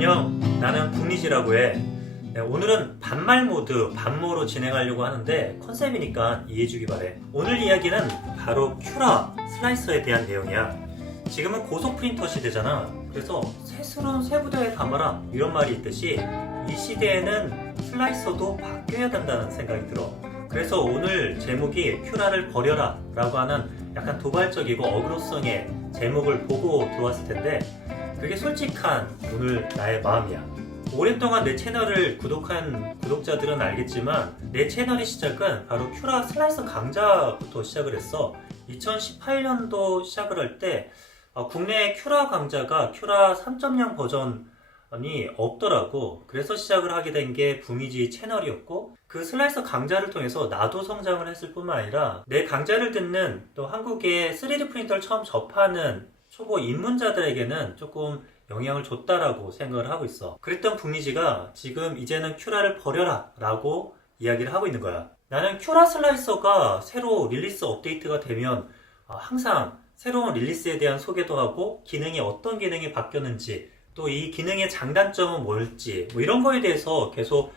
안녕, 나는 국리지라고 해. 네, 오늘은 반말 모드, 반모로 진행하려고 하는데 컨셉이니까 이해해주기 바래. 오늘 이야기는 바로 큐라 슬라이서에 대한 내용이야. 지금은 고속 프린터 시대잖아. 그래서 새스러운 쇠부대에 담아라 이런 말이 있듯이 이 시대에는 슬라이서도 바뀌어야 된다는 생각이 들어. 그래서 오늘 제목이 큐라를 버려라 라고 하는 약간 도발적이고 어그로성의 제목을 보고 들어왔을 텐데 그게 솔직한 오늘 나의 마음이야. 오랫동안 내 채널을 구독한 구독자들은 알겠지만 내 채널의 시작은 바로 큐라 슬라이서 강좌부터 시작을 했어. 2018년도 시작을 할 때 국내 큐라 강좌가 큐라 3.0 버전이 없더라고. 그래서 시작을 하게 된 게 부미지 채널이었고 그 슬라이서 강좌를 통해서 나도 성장을 했을 뿐만 아니라 내 강좌를 듣는 또 한국의 3D 프린터를 처음 접하는 초보 입문자들에게는 조금 영향을 줬다라고 생각을 하고 있어. 그랬던 북리지가 지금 이제는 큐라를 버려라 라고 이야기를 하고 있는 거야. 나는 큐라 슬라이서가 새로 릴리스 업데이트가 되면 항상 새로운 릴리스에 대한 소개도 하고 기능이 어떤 기능이 바뀌었는지 또 이 기능의 장단점은 뭘지 뭐 이런 거에 대해서 계속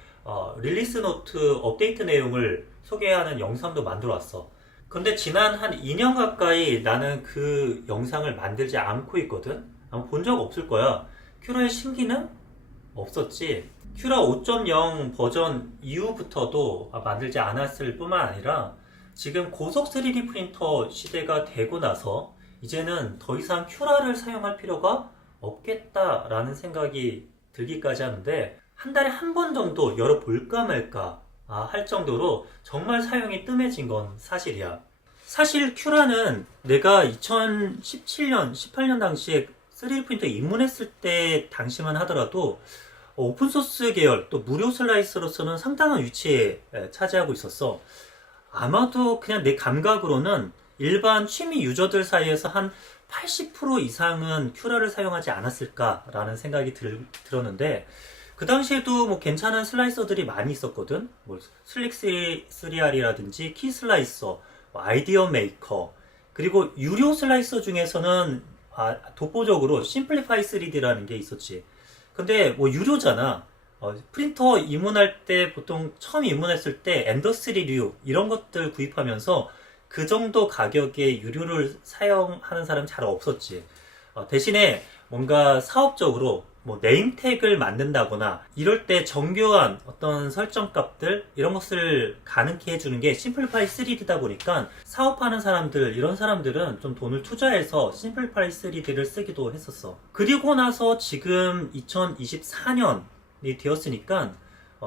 릴리스 노트 업데이트 내용을 소개하는 영상도 만들어 왔어. 근데 지난 한 2년 가까이 나는 그 영상을 만들지 않고 있거든? 아마 본 적 없을 거야. 큐라의 신기능? 없었지. 큐라 5.0 버전 이후부터도 만들지 않았을 뿐만 아니라 지금 고속 3D 프린터 시대가 되고 나서 이제는 더 이상 큐라를 사용할 필요가 없겠다라는 생각이 들기까지 하는데 한 달에 한 번 정도 열어볼까 말까 할 정도로 정말 사용이 뜸해진 건 사실이야. 사실 큐라는 내가 2017년, 18년 당시에 3D 프린터 입문했을 때 당시만 하더라도 오픈소스 계열 또 무료 슬라이서로서는 상당한 위치에 차지하고 있었어. 아마도 그냥 내 감각으로는 일반 취미 유저들 사이에서 한 80% 이상은 큐라를 사용하지 않았을까라는 생각이 들었는데 그 당시에도 뭐 괜찮은 슬라이서들이 많이 있었거든. 뭐 슬릭 3R이라든지 키 슬라이서, 아이디어 메이커, 그리고 유료 슬라이서 중에서는 독보적으로 심플리파이 3D라는 게 있었지. 근데 뭐 유료잖아. 프린터 입문할 때 보통 처음 입문했을 때 엔더3류 이런 것들 구입하면서 그 정도 가격에 유료를 사용하는 사람이 잘 없었지. 대신에 뭔가 사업적으로 뭐 네임택을 만든다거나 이럴 때 정교한 어떤 설정값들 이런 것을 가능케 해주는 게 심플리파이 3D다 보니까 사업하는 사람들 이런 사람들은 좀 돈을 투자해서 심플리파이 3D를 쓰기도 했었어. 그리고 나서 지금 2024년이 되었으니까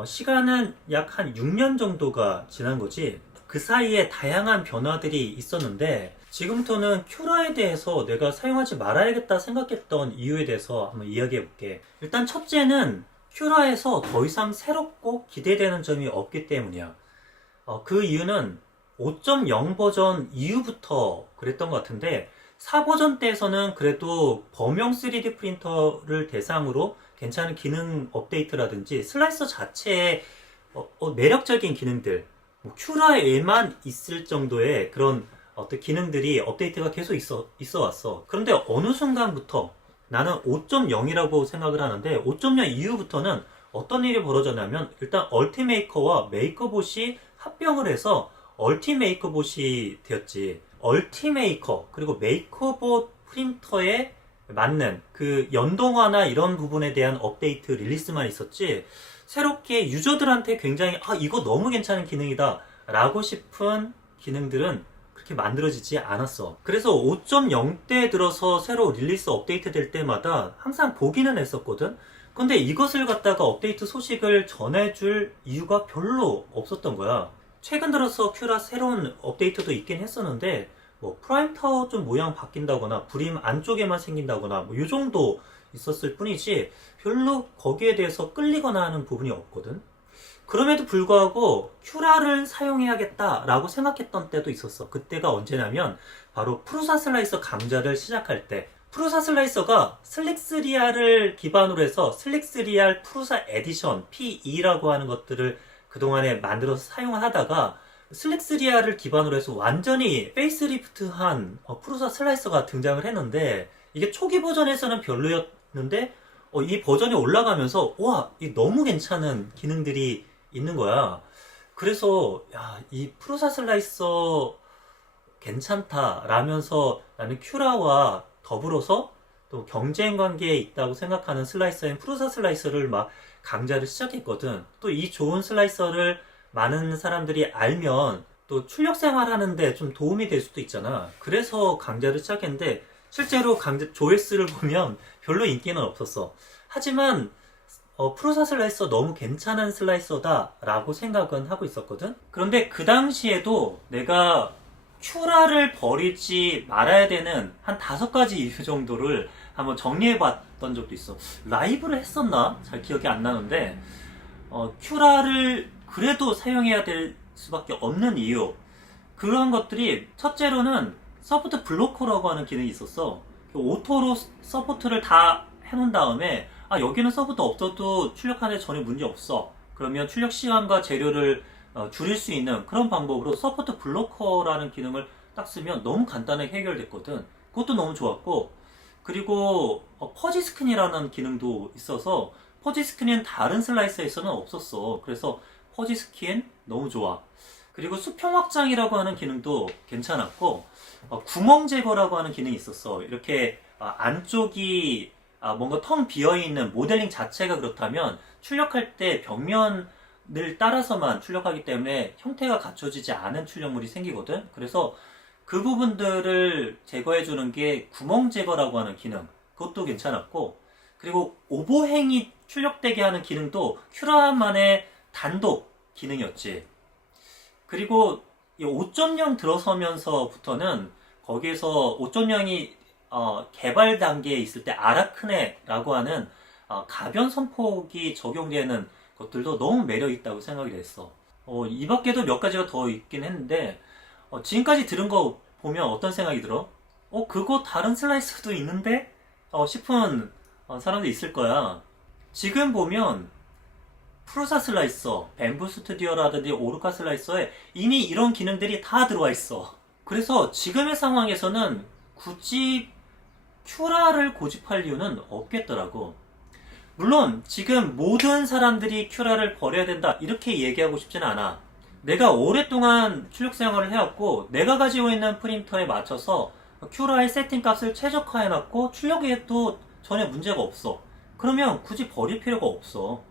시간은 약 한 6년 정도가 지난 거지. 그 사이에 다양한 변화들이 있었는데 지금부터는 큐라에 대해서 내가 사용하지 말아야겠다 생각했던 이유에 대해서 한번 이야기해 볼게. 일단 첫째는 큐라에서 더 이상 새롭고 기대되는 점이 없기 때문이야. 그 이유는 5.0 버전 이후부터 그랬던 것 같은데 4버전 때에서는 그래도 범용 3D 프린터를 대상으로 괜찮은 기능 업데이트라든지 슬라이서 자체의 매력적인 기능들 큐라에만 있을 정도의 그런 어떤 기능들이 업데이트가 계속 있어 왔어. 그런데 어느 순간부터 나는 5.0이라고 생각을 하는데 5.0 이후부터는 어떤 일이 벌어졌냐면 일단 얼티메이커와 메이커봇이 합병을 해서 얼티메이커봇이 되었지. 얼티메이커 그리고 메이커봇 프린터에 맞는 그 연동화나 이런 부분에 대한 업데이트 릴리스만 있었지 새롭게 유저들한테 굉장히 이거 너무 괜찮은 기능이다 라고 싶은 기능들은 그렇게 만들어지지 않았어. 그래서 5.0 때 들어서 새로 릴리스 업데이트 될 때마다 항상 보기는 했었거든. 근데 이것을 갖다가 업데이트 소식을 전해줄 이유가 별로 없었던 거야. 최근 들어서 큐라 새로운 업데이트도 있긴 했었는데 뭐 프라임 타워 좀 모양 바뀐다거나 브림 안쪽에만 생긴다거나 뭐 이 정도 있었을 뿐이지 별로 거기에 대해서 끌리거나 하는 부분이 없거든. 그럼에도 불구하고 큐라를 사용해야겠다라고 생각했던 때도 있었어. 그때가 언제냐면 바로 프루사 슬라이서 강좌를 시작할 때 프루사 슬라이서가 슬릭 3R을 기반으로 해서 슬릭 3R 프루사 에디션 P2라고 하는 것들을 그동안에 만들어서 사용하다가 슬릭 3R을 기반으로 해서 완전히 페이스리프트한 프루사 슬라이서가 등장을 했는데 이게 초기 버전에서는 별로였는데 이 버전이 올라가면서 와, 이 너무 괜찮은 기능들이 있는 거야. 그래서 야, 이 프로사 슬라이서 괜찮다라면서 나는 큐라와 더불어서 또 경쟁 관계에 있다고 생각하는 슬라이서인 프로사 슬라이서를 막 강좌를 시작했거든. 또 이 좋은 슬라이서를 많은 사람들이 알면 또 출력 생활하는데 좀 도움이 될 수도 있잖아. 그래서 강좌를 시작했는데 실제로 강좌 조회수를 보면 별로 인기는 없었어. 하지만 프로사 슬라이서 너무 괜찮은 슬라이서다라고 생각은 하고 있었거든. 그런데 그 당시에도 내가 큐라를 버리지 말아야 되는 한 5가지 이유 정도를 한번 정리해 봤던 적도 있어. 라이브를 했었나? 잘 기억이 안 나는데 큐라를 그래도 사용해야 될 수밖에 없는 이유, 그런 것들이 첫째로는 서포트 블로커라고 하는 기능이 있었어. 오토로 서포트를 다 해놓은 다음에 여기는 서포트 없어도 출력하는데 전혀 문제 없어. 그러면 출력 시간과 재료를 줄일 수 있는 그런 방법으로 서포트 블로커라는 기능을 딱 쓰면 너무 간단하게 해결됐거든. 그것도 너무 좋았고, 그리고 퍼지 스킨이라는 기능도 있어서 퍼지 스킨은 다른 슬라이서에서는 없었어. 그래서 퍼지 스킨 너무 좋아. 그리고 수평 확장이라고 하는 기능도 괜찮았고, 구멍 제거라고 하는 기능이 있었어. 이렇게 안쪽이 뭔가 텅 비어있는 모델링 자체가 그렇다면 출력할 때 벽면을 따라서만 출력하기 때문에 형태가 갖춰지지 않은 출력물이 생기거든. 그래서 그 부분들을 제거해주는 게 구멍 제거라고 하는 기능, 그것도 괜찮았고, 그리고 오버행이 출력되게 하는 기능도 큐라만의 단독 기능이었지. 그리고 이 5.0 들어서면서부터는 거기에서 5.0이 개발 단계에 있을 때 아라크네라고 하는 가변 선폭이 적용되는 것들도 너무 매력 있다고 생각이 됐어. 이 밖에도 몇 가지가 더 있긴 했는데 지금까지 들은 거 보면 어떤 생각이 들어? 그거 다른 슬라이서도 있는데? 싶은 사람도 있을 거야. 지금 보면 프로사 슬라이서, 뱀부 스튜디오라든지 오르카 슬라이서에 이미 이런 기능들이 다 들어와 있어. 그래서 지금의 상황에서는 굳이 큐라를 고집할 이유는 없겠더라고. 물론 지금 모든 사람들이 큐라를 버려야 된다 이렇게 얘기하고 싶지는 않아. 내가 오랫동안 출력 생활을 해왔고 내가 가지고 있는 프린터에 맞춰서 큐라의 세팅 값을 최적화해놨고 출력에도 전혀 문제가 없어. 그러면 굳이 버릴 필요가 없어.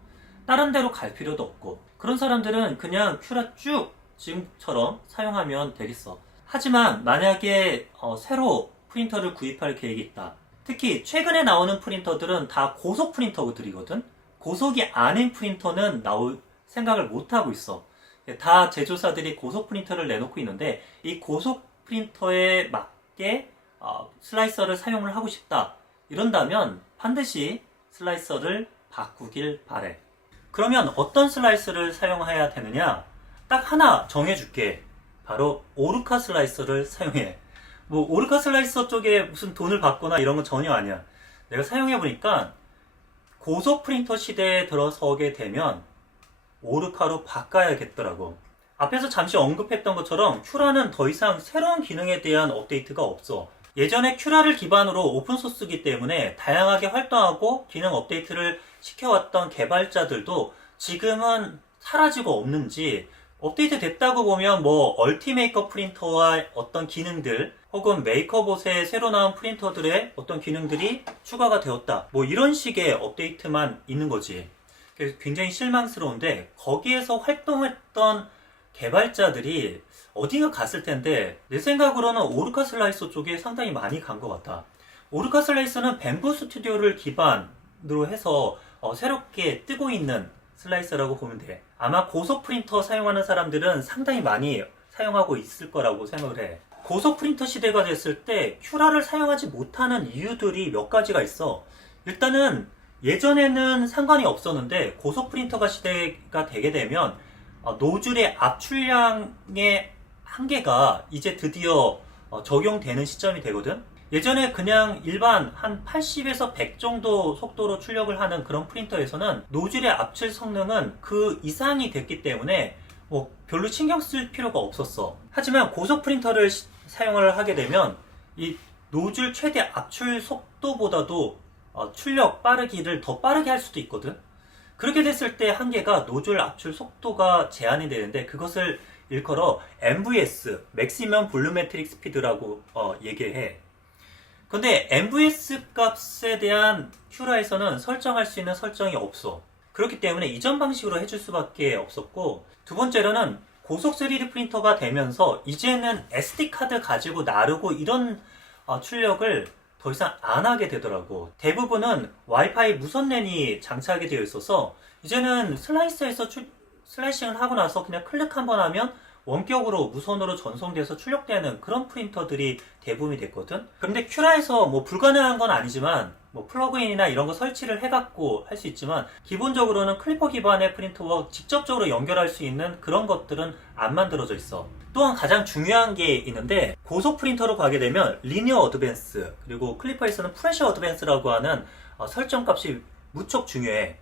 다른 데로 갈 필요도 없고. 그런 사람들은 그냥 큐라 쭉 지금처럼 사용하면 되겠어. 하지만 만약에 새로 프린터를 구입할 계획이 있다. 특히 최근에 나오는 프린터들은 다 고속 프린터들이거든. 고속이 아닌 프린터는 나올 생각을 못하고 있어. 다 제조사들이 고속 프린터를 내놓고 있는데 이 고속 프린터에 맞게 슬라이서를 사용을 하고 싶다 이런다면 반드시 슬라이서를 바꾸길 바래. 그러면 어떤 슬라이서를 사용해야 되느냐? 딱 하나 정해줄게. 바로 오르카 슬라이서를 사용해. 뭐 오르카 슬라이서 쪽에 무슨 돈을 받거나 이런 건 전혀 아니야. 내가 사용해보니까 고속 프린터 시대에 들어서게 되면 오르카로 바꿔야겠더라고. 앞에서 잠시 언급했던 것처럼 큐라는 더 이상 새로운 기능에 대한 업데이트가 없어. 예전에 큐라를 기반으로 오픈소스이기 때문에 다양하게 활동하고 기능 업데이트를 시켜왔던 개발자들도 지금은 사라지고 없는지, 업데이트 됐다고 보면 뭐 얼티메이커 프린터와 어떤 기능들 혹은 메이커봇에 새로 나온 프린터들의 어떤 기능들이 추가가 되었다, 뭐 이런 식의 업데이트만 있는 거지. 그래서 굉장히 실망스러운데 거기에서 활동했던 개발자들이 어디가 갔을 텐데 내 생각으로는 오르카 슬라이서 쪽에 상당히 많이 간 것 같아. 오르카 슬라이서는 뱀부 스튜디오를 기반으로 해서 새롭게 뜨고 있는 슬라이서라고 보면 돼. 아마 고속 프린터 사용하는 사람들은 상당히 많이 사용하고 있을 거라고 생각을 해. 고속 프린터 시대가 됐을 때 큐라를 사용하지 못하는 이유들이 몇 가지가 있어. 일단은 예전에는 상관이 없었는데 고속 프린터가 시대가 되게 되면 노즐의 압출량의 한계가 이제 드디어 적용되는 시점이 되거든. 예전에 그냥 일반 한 80에서 100 정도 속도로 출력을 하는 그런 프린터에서는 노즐의 압출 성능은 그 이상이 됐기 때문에 뭐 별로 신경 쓸 필요가 없었어. 하지만 고속 프린터를 사용을 하게 되면 이 노즐 최대 압출 속도보다도 출력 빠르기를 더 빠르게 할 수도 있거든. 그렇게 됐을 때 한계가 노즐 압출 속도가 제한이 되는데 그것을 일컬어 MVS, Maximum Volumetric Speed라고 얘기해. 근데 MVS 값에 대한 큐라에서는 설정할 수 있는 설정이 없어. 그렇기 때문에 이전 방식으로 해줄 수밖에 없었고, 두 번째로는 고속 3D 프린터가 되면서 이제는 SD카드 가지고 나르고 이런 출력을 더 이상 안 하게 되더라고. 대부분은 와이파이 무선 랜이 장착이 되어 있어서 이제는 슬라이서에서 슬라이싱을 하고 나서 그냥 클릭 한번 하면 원격으로 무선으로 전송돼서 출력되는 그런 프린터들이 대부분이 됐거든. 그런데 큐라에서 뭐 불가능한 건 아니지만 뭐 플러그인이나 이런 거 설치를 해갖고 할 수 있지만 기본적으로는 클리퍼 기반의 프린터와 직접적으로 연결할 수 있는 그런 것들은 안 만들어져 있어. 또한 가장 중요한 게 있는데 고속 프린터로 가게 되면 리니어 어드밴스 그리고 클리퍼에서는 프레셔 어드밴스라고 하는 설정 값이 무척 중요해.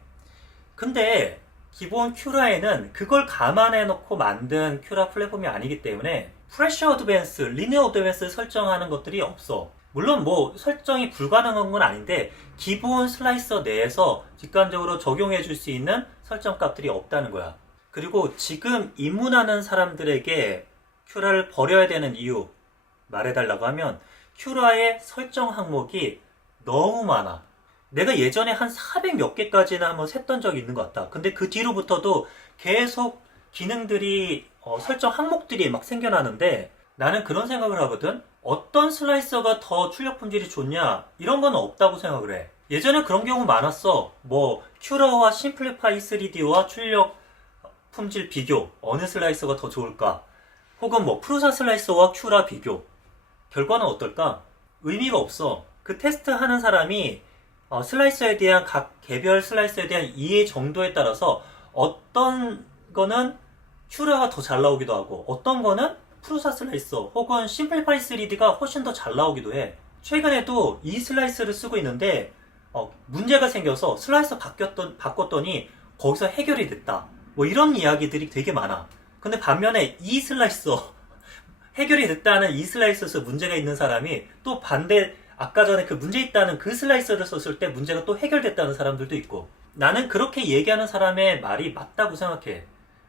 근데 기본 큐라에는 그걸 감안해 놓고 만든 큐라 플랫폼이 아니기 때문에 프레셔 어드밴스, 리니어 어드밴스 설정하는 것들이 없어. 물론 뭐 설정이 불가능한 건 아닌데 기본 슬라이서 내에서 직관적으로 적용해 줄 수 있는 설정 값들이 없다는 거야. 그리고 지금 입문하는 사람들에게 큐라를 버려야 되는 이유 말해달라고 하면 큐라의 설정 항목이 너무 많아. 내가 예전에 한 400 몇 개까지는 한번 셌던 적이 있는 것 같다. 근데 그 뒤로부터도 계속 기능들이 설정 항목들이 막 생겨나는데 나는 그런 생각을 하거든. 어떤 슬라이서가 더 출력 품질이 좋냐 이런 건 없다고 생각을 해. 예전에 그런 경우 많았어. 뭐 큐라와 심플리파이 3D와 출력 품질 비교 어느 슬라이서가 더 좋을까, 혹은 뭐 프루사 슬라이서와 큐라 비교. 결과는 어떨까? 의미가 없어. 그 테스트 하는 사람이 슬라이서에 대한 각 개별 슬라이서에 대한 이해 정도에 따라서 어떤 거는 큐라가 더 잘 나오기도 하고 어떤 거는 프루사 슬라이서 혹은 심플리파이 3D가 훨씬 더 잘 나오기도 해. 최근에도 이 슬라이서를 쓰고 있는데 문제가 생겨서 슬라이서 바꿨더니 거기서 해결이 됐다. 뭐 이런 이야기들이 되게 많아. 근데 반면에 이 슬라이서 해결이 됐다는 이 슬라이서에서 문제가 있는 사람이 또 반대 아까 전에 그 문제 있다는 그 슬라이서를 썼을 때 문제가 또 해결됐다는 사람들도 있고. 나는 그렇게 얘기하는 사람의 말이 맞다고 생각해.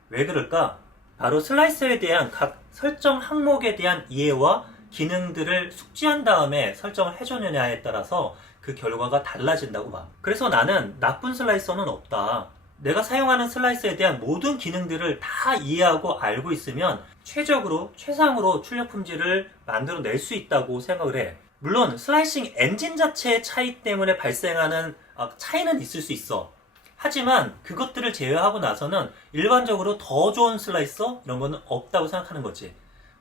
왜 그럴까? 바로 슬라이서에 대한 각 설정 항목에 대한 이해와 기능들을 숙지한 다음에 설정을 해줬느냐에 따라서 그 결과가 달라진다고 봐. 그래서 나는 나쁜 슬라이서는 없다. 내가 사용하는 슬라이서에 대한 모든 기능들을 다 이해하고 알고 있으면 최상으로 출력 품질을 만들어낼 수 있다고 생각을 해. 물론 슬라이싱 엔진 자체의 차이 때문에 발생하는 차이는 있을 수 있어. 하지만 그것들을 제외하고 나서는 일반적으로 더 좋은 슬라이서 이런 거는 없다고 생각하는 거지.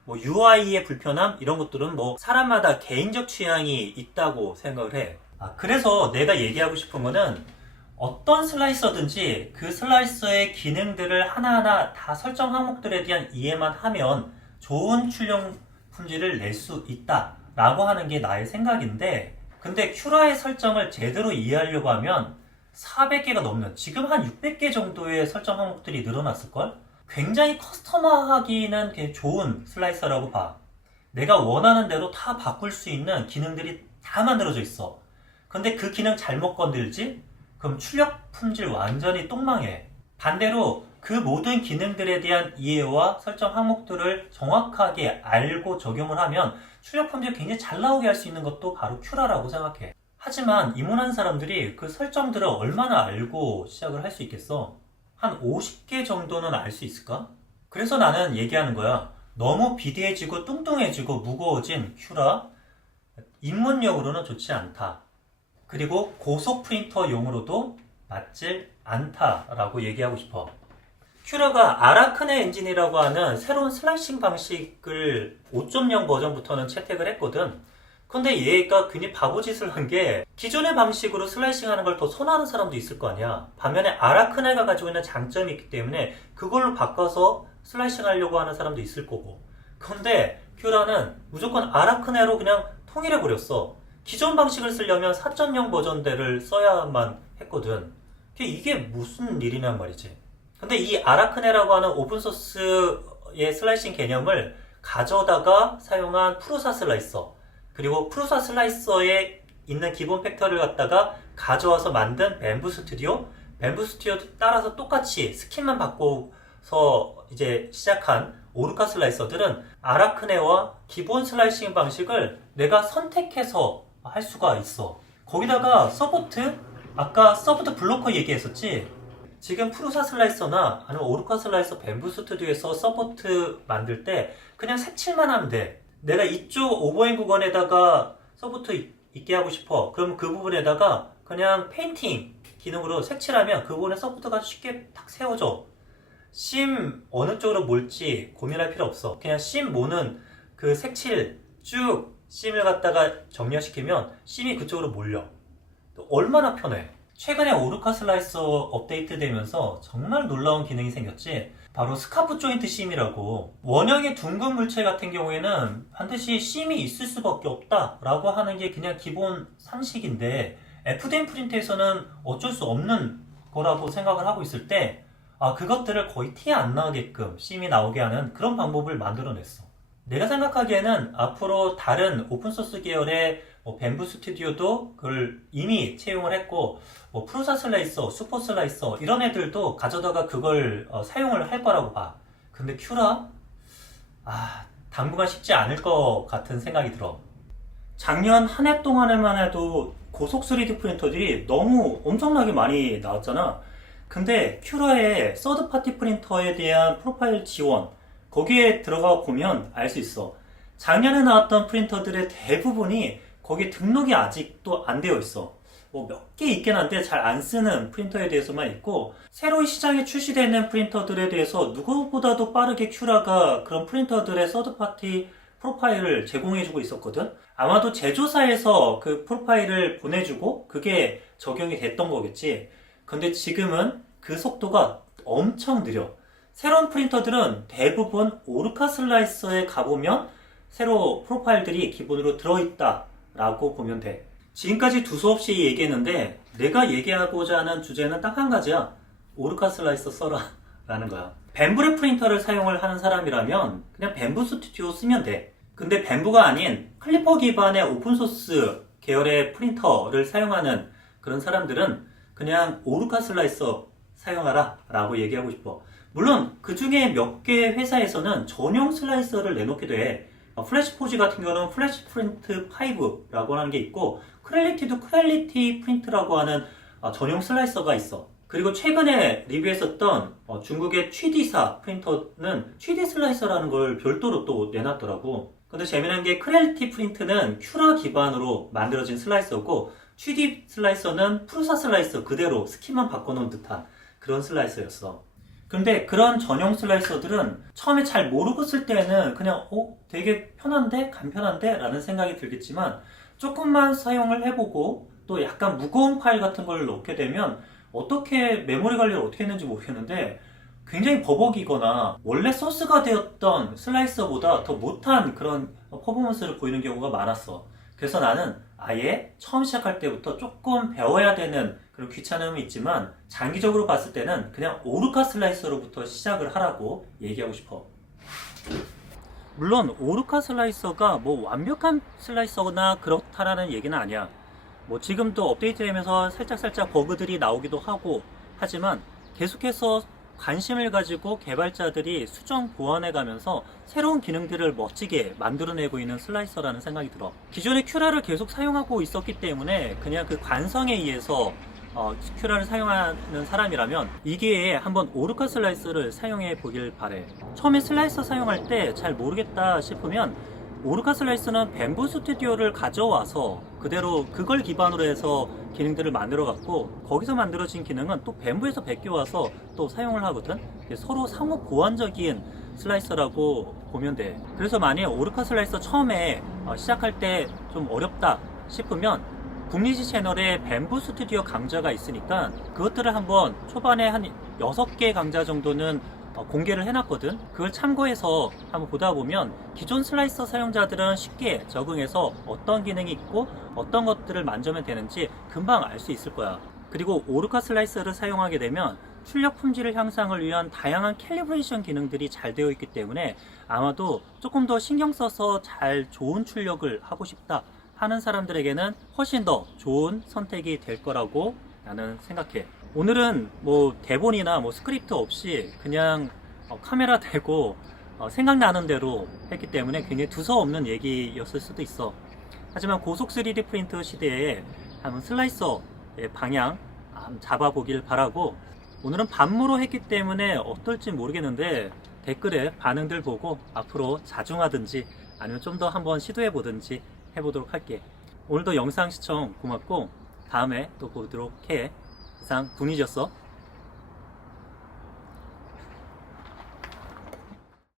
뭐 UI의 불편함 이런 것들은 뭐 사람마다 개인적 취향이 있다고 생각을 해. 그래서 내가 얘기하고 싶은 거는 어떤 슬라이서든지 그 슬라이서의 기능들을 하나하나 다 설정 항목들에 대한 이해만 하면 좋은 출력 품질을 낼 수 있다 라고 하는 게 나의 생각인데, 근데 큐라의 설정을 제대로 이해하려고 하면 400개가 넘는, 지금 한 600개 정도의 설정 항목들이 늘어났을걸? 굉장히 커스터마하기는 되게 좋은 슬라이서라고 봐. 내가 원하는 대로 다 바꿀 수 있는 기능들이 다 만들어져 있어. 근데 그 기능 잘못 건들지? 그럼 출력 품질 완전히 똥망해. 반대로 그 모든 기능들에 대한 이해와 설정 항목들을 정확하게 알고 적용을 하면 출력 품질 굉장히 잘 나오게 할 수 있는 것도 바로 큐라라고 생각해. 하지만 입문하는 사람들이 그 설정들을 얼마나 알고 시작을 할 수 있겠어? 한 50개 정도는 알 수 있을까? 그래서 나는 얘기하는 거야. 너무 비대해지고 뚱뚱해지고 무거워진 큐라, 입문용으로는 좋지 않다. 그리고 고속 프린터용으로도 맞질 않다라고 얘기하고 싶어. 큐라가 아라크네 엔진이라고 하는 새로운 슬라이싱 방식을 5.0 버전부터는 채택을 했거든. 근데 얘가 괜히 바보짓을 한 게 기존의 방식으로 슬라이싱 하는 걸 더 선호하는 사람도 있을 거 아니야. 반면에 아라크네가 가지고 있는 장점이 있기 때문에 그걸로 바꿔서 슬라이싱 하려고 하는 사람도 있을 거고. 근데 큐라는 무조건 아라크네로 그냥 통일해버렸어. 기존 방식을 쓰려면 4.0 버전대를 써야만 했거든. 이게 무슨 일이냔 말이지. 근데 이 아라크네라고 하는 오픈소스의 슬라이싱 개념을 가져다가 사용한 프루사 슬라이서, 그리고 프루사 슬라이서의 있는 기본 팩터를 갖다가 가져와서 만든 뱀부 스튜디오 따라서 똑같이 스킨만 바꿔서 이제 시작한 오르카 슬라이서들은 아라크네와 기본 슬라이싱 방식을 내가 선택해서 할 수가 있어. 거기다가 서포트, 아까 서포트 블로커 얘기했었지? 지금 프루사 슬라이서나 아니면 오르카 슬라이서 뱀부 스튜디오에서 서포트 만들 때 그냥 색칠만 하면 돼. 내가 이쪽 오버행 구간에다가 서포트 있게 하고 싶어. 그럼 그 부분에다가 그냥 페인팅 기능으로 색칠하면 그 부분에 서포트가 쉽게 탁 세워져. 심 어느 쪽으로 몰지 고민할 필요 없어. 그냥 심 모는 그 색칠 쭉 심을 갖다가 정렬시키면 심이 그쪽으로 몰려. 얼마나 편해. 최근에 오르카 슬라이서 업데이트 되면서 정말 놀라운 기능이 생겼지. 바로 스카프 조인트 심이라고. 원형의 둥근 물체 같은 경우에는 반드시 심이 있을 수밖에 없다 라고 하는 게 그냥 기본 상식인데, FDM 프린트에서는 어쩔 수 없는 거라고 생각을 하고 있을 때 그것들을 거의 티 안 나게끔 심이 나오게 하는 그런 방법을 만들어냈어. 내가 생각하기에는 앞으로 다른 오픈소스 계열의 뱀부 스튜디오도 그걸 이미 채용을 했고, 프루사 슬라이서, 슈퍼 슬라이서 이런 애들도 가져다가 그걸 사용을 할 거라고 봐. 근데 큐라? 당분간 쉽지 않을 것 같은 생각이 들어. 작년 한 해 동안에만 해도 고속 3D 프린터들이 너무 엄청나게 많이 나왔잖아. 근데 큐라의 서드파티 프린터에 대한 프로파일 지원, 거기에 들어가 보면 알 수 있어. 작년에 나왔던 프린터들의 대부분이 거기에 등록이 아직도 안 되어 있어. 몇 개 있긴 한데 잘 안 쓰는 프린터에 대해서만 있고, 새로 시장에 출시되는 프린터들에 대해서 누구보다도 빠르게 큐라가 그런 프린터들의 서드파티 프로파일을 제공해주고 있었거든. 아마도 제조사에서 그 프로파일을 보내주고 그게 적용이 됐던 거겠지. 근데 지금은 그 속도가 엄청 느려. 새로운 프린터들은 대부분 오르카 슬라이서에 가보면 새로 프로파일들이 기본으로 들어있다 라고 보면 돼. 지금까지 두서없이 얘기했는데 내가 얘기하고자 하는 주제는 딱 한 가지야. 오르카 슬라이서 써라 라는 거야. 뱀브의 프린터를 사용을 하는 사람이라면 그냥 뱀부 스튜디오 쓰면 돼. 근데 뱀부가 아닌 클리퍼 기반의 오픈소스 계열의 프린터를 사용하는 그런 사람들은 그냥 오르카 슬라이서 사용하라 라고 얘기하고 싶어. 물론 그 중에 몇 개 회사에서는 전용 슬라이서를 내놓기도 해. 플래시포지 같은 경우는 플래시 프린트 5라고 하는 게 있고, 크렐리티도 크렐리티 프린트라고 하는 전용 슬라이서가 있어. 그리고 최근에 리뷰했었던 중국의 취디사 프린터는 취디 슬라이서라는 걸 별도로 또 내놨더라고. 근데 재미난 게 크렐리티 프린트는 큐라 기반으로 만들어진 슬라이서고, 취디 슬라이서는 프루사 슬라이서 그대로 스킨만 바꿔놓은 듯한 그런 슬라이서였어. 근데 그런 전용 슬라이서들은 처음에 잘 모르고 쓸 때는 그냥 되게 편한데? 간편한데? 라는 생각이 들겠지만, 조금만 사용을 해보고 또 약간 무거운 파일 같은 걸 넣게 되면 어떻게 메모리 관리를 어떻게 했는지 모르겠는데 굉장히 버벅이거나 원래 소스가 되었던 슬라이서보다 더 못한 그런 퍼포먼스를 보이는 경우가 많았어. 그래서 나는 아예 처음 시작할 때부터 조금 배워야 되는 그런 귀찮음이 있지만 장기적으로 봤을 때는 그냥 오르카 슬라이서로부터 시작을 하라고 얘기하고 싶어. 물론 오르카 슬라이서가 완벽한 슬라이서나 그렇다라는 얘기는 아니야. 지금도 업데이트되면서 살짝 버그들이 나오기도 하고 하지만 계속해서 관심을 가지고 개발자들이 수정 보완해 가면서 새로운 기능들을 멋지게 만들어내고 있는 슬라이서라는 생각이 들어. 기존의 큐라를 계속 사용하고 있었기 때문에 그냥 그 관성에 의해서 큐라를 사용하는 사람이라면 이 기회에 한번 오르카 슬라이서를 사용해 보길 바래. 처음에 슬라이서 사용할 때 잘 모르겠다 싶으면 오르카 슬라이서는 뱀부 스튜디오를 가져와서 그대로 그걸 기반으로 해서 기능들을 만들어 갖고 거기서 만들어진 기능은 또 뱀부에서 베껴와서 또 사용을 하거든. 서로 상호 보완적인 슬라이서라고 보면 돼. 그래서 만약 오르카 슬라이서 처음에 시작할 때 좀 어렵다 싶으면 국리지 채널에 뱀부 스튜디오 강좌가 있으니까 그것들을 한번 초반에 한 6개 강좌 정도는 공개를 해놨거든. 그걸 참고해서 한번 보다 보면 기존 슬라이서 사용자들은 쉽게 적응해서 어떤 기능이 있고 어떤 것들을 만지면 되는지 금방 알 수 있을 거야. 그리고 오르카 슬라이서를 사용하게 되면 출력 품질을 향상을 위한 다양한 캘리브레이션 기능들이 잘 되어 있기 때문에 아마도 조금 더 신경 써서 잘 좋은 출력을 하고 싶다 하는 사람들에게는 훨씬 더 좋은 선택이 될 거라고 나는 생각해. 오늘은 뭐 대본이나 뭐 스크립트 없이 그냥 카메라 대고 생각나는 대로 했기 때문에 굉장히 두서없는 얘기였을 수도 있어. 하지만 고속 3D 프린터 시대에 한번 슬라이서의 방향 잡아보길 바라고, 오늘은 반무로 했기 때문에 어떨지 모르겠는데 댓글에 반응들 보고 앞으로 자중하든지 아니면 좀 더 한번 시도해보든지 해보도록 할게. 오늘도 영상 시청 고맙고 다음에 또 보도록 해. 이상 분이었어.